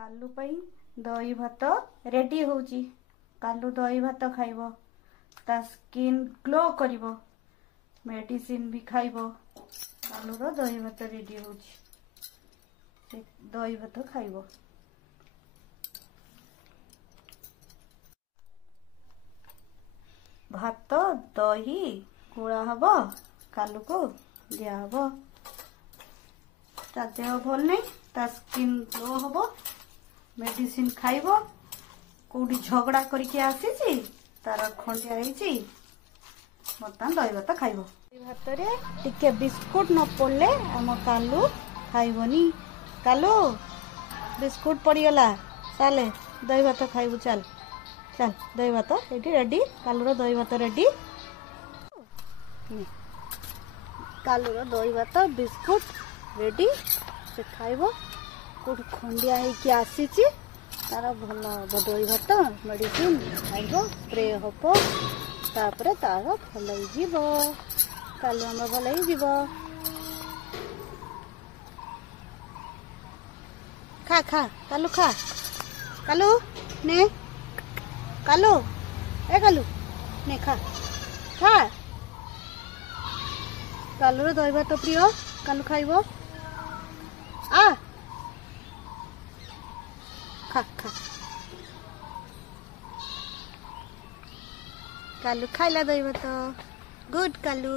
कालू पई दही भात रेडी होउची। कालू दही भात खाइबो, ता स्किन ग्लो करिवो, मेडिसिन भी खाइबो। कालू रो दही भात रेडी होउची, से दही भात खाइबो। भात दही गुड़ा हबो, कालू को दिया हबो। ता देह भल नहीं, ता स्किन ग्लो हबो, मेडिसिन खाइबो। कोडी झगड़ा करके आसीची, तार खंडिया होईची, बर्तमान दही भात खाइबो। दही भात रे टिके बिस्कुट न पड़ले आम कालू खाइबनी। कालू बिस्कुट पड़ीगला, चाले दही भात खाइबू, चल चल दही भात एटी रेडी। कालू रो दही भात रेडी। कालू रो दही भात बिस्कुट रेडी, से खाइबो। कोडी खंडिया होईकी आसीची, तार भल हम दही भात मेडिसिन खाइबो, स्प्रे हम, तापर तार भल हो। कालू आम भल हो। खा खा कालू खा। कालू ने, कालू ए कालू ने खा खा। कालू रो दही भात प्रिय, कालू खाइबो। आ खा खा। कालू खाइला दही भात, गुड कालू।